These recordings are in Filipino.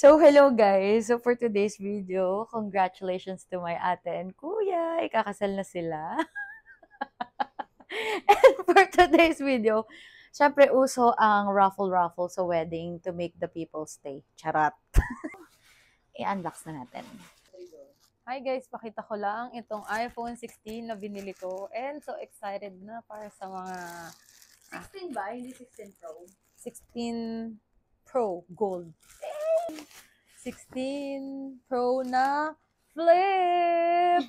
So, hello guys! So, for today's video, congratulations to my ate and kuya! Ikakasal na sila. And for today's video, syempre uso ang raffle-raffle sa wedding to make the people stay. Charot! I-unbox na natin. Hi guys! Pakita ko lang itong iPhone 16 na binili ko. And so excited na para sa mga... 16 ba? Hindi 16 Pro? 16 Pro Gold. 16 Pro na flip!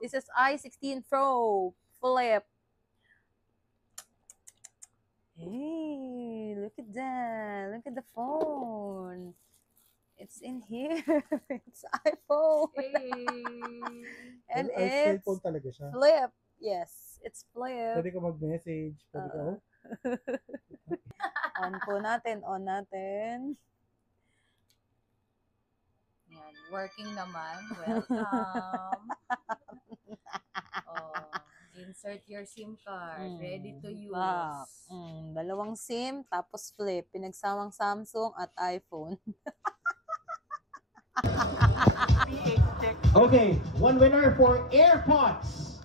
This is i16 Pro flip. Hey, look at that. Look at the phone. It's in here. It's iPhone. Hey. And Ay, it's cellphone talaga siya. flip. Yes, it's flip. Pwede ka mag-message. Pwede ka, On po natin, on natin. Yan, working naman. Welcome. Oh, insert your SIM card. Ready to use. Dalawang SIM, tapos flip. Pinagsawang Samsung at iPhone. Okay, one winner for AirPods.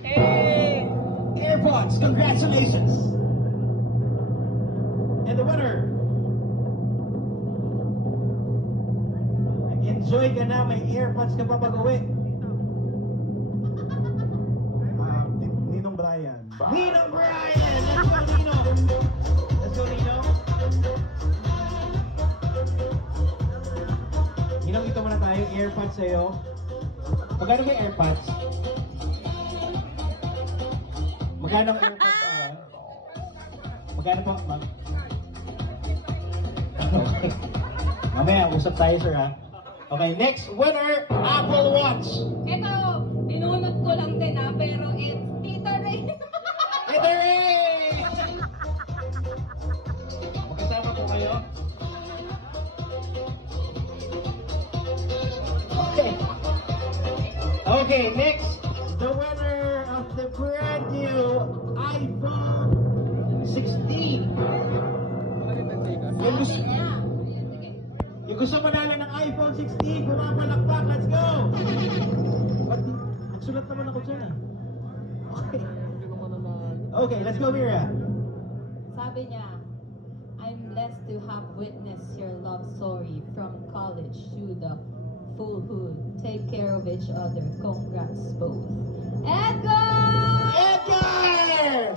Hey! AirPods, congratulations. And the winner. Nag-enjoy ka na, may AirPods ka pa pag-uwi. Ninong Brian. Ninong Brian! Let's go, Nino! Let's go, Nino! Ninong, ito muna tayo, AirPods sa'yo. Magkano may AirPods? Magkano ang AirPods sa'yo? Magkano po? Mamaya, usap tayo, sir, ha? Okay, next winner, Apple Watch! Ito, dinunot ko lang din pero it's Tita Ray. Tita Ray! Magkasama po kayo? Okay. Okay, next, the winner of the brand new iPhone 16. Yung gusto manalo ng iPhone 16, bumapalakpak, let's go! Nagsulat naman ako dyan, ah. Okay. Okay, let's go, Mira. Sabi niya, I'm blessed to have witnessed your love story from college to the fullhood. Take care of each other. Congrats both. Edgar! Edgar!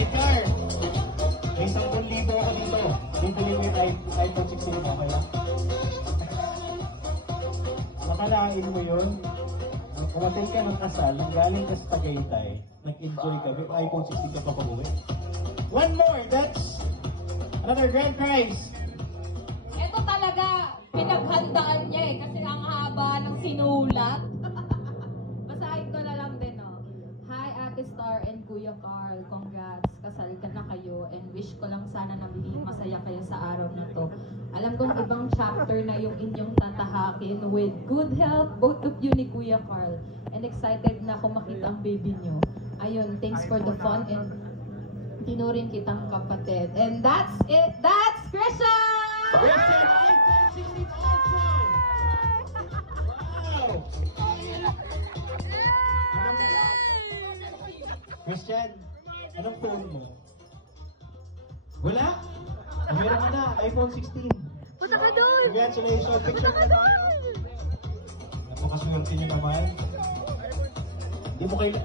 Edgar! May 10,000 ako dito. Bibili mo yung iPhone 16 mo, kaya? Nakalain mo yun? Kumatay ka ng kasal, galing ka sa Tagaytay, nag-enjoy ka, may iPhone 16 ka pa pag-uwi. One more, that's another grand prize. Ito talaga, pinaghandaan niya kasi ang haba ng sinulat. Basahin ko na lang din, oh. Hi, Ate Star and Kuya Carl. Congrats. Kasal ka na kayo and wish ko lang sana na maging masaya kayo sa araw na to. Alam kong ibang chapter na yung inyong tatahakin with good health, both of you ni Kuya Carl. And excited na ako makita ang baby nyo. Ayun, thanks for the fun and tinurin kitang kapatid. And that's it. That's Christian! Christian, iPhone 16 also! Wow! Christian, anong phone mo? Wala? Meron ka na, iPhone 16. Punta ka doon! Congratulations, picture na tayo. Napakaswerte nyo naman.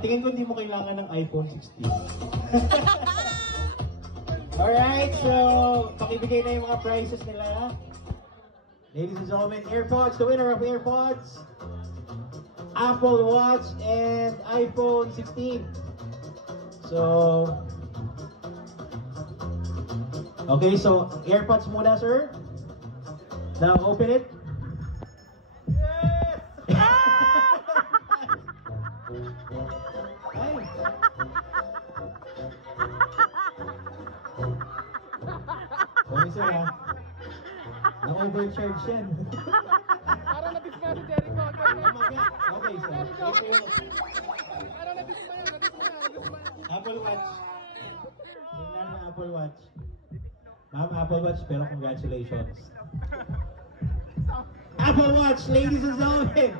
Tingin ko hindi mo kailangan ng iPhone 16. Alright, so pakibigay na yung mga prizes nila. Ladies and gentlemen, AirPods, the winner of AirPods, Apple Watch, and iPhone 16. So, okay, so AirPods muna, sir. Now open it. Okay, sir, ha? Na-overcharge yan. Parang nabisma si Jericho. Okay, sir. Parang nabisma yan. Apple Watch. Apple Watch. Ma'am, Apple Watch, pero congratulations. Apple Watch, ladies and gentlemen!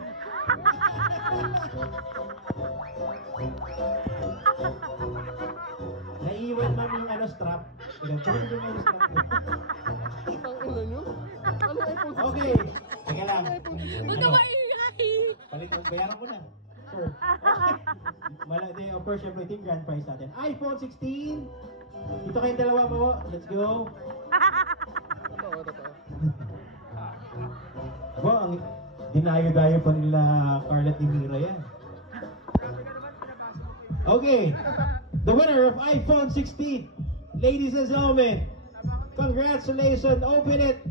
Naiiwan ma'am yung strap. Tulog yung strap. Ang ina nyo? Ano iPhone 16? Okay, teka lang. Huwag ka maingay! Palit mo, bayaran ko na. Sure. Of course, syempre, ito yung grand prize natin. iPhone 16! Ito kayong dalawa mo. Let's go. Totoo. Wow, ang dinayo-dayo pa nila Carla at ni Mira yan. Okay, the winner of iPhone 16, ladies and gentlemen, congratulations, open it.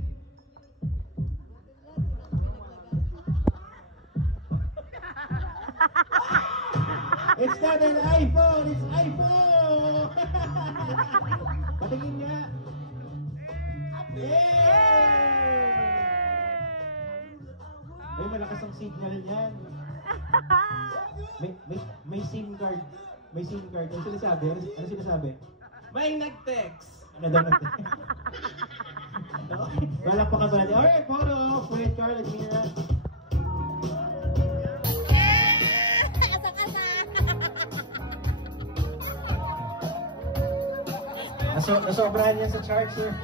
It's not an iPhone, it's iPhone! Patingin nga. Yay! Ay, malakas ang signal niyan. May SIM card. May SIM card. Ano sinasabi? Ano sinasabi? May nag-text. Ano daw nag-text? Malakpakan pa natin. Alright, photo with Carla at Mira. Nasobrahan yan sa chart, sir.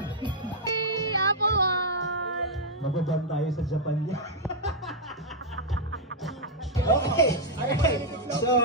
Hey, Apple Watch! Mababan tayo sa Japan niya. Okay, alright. So,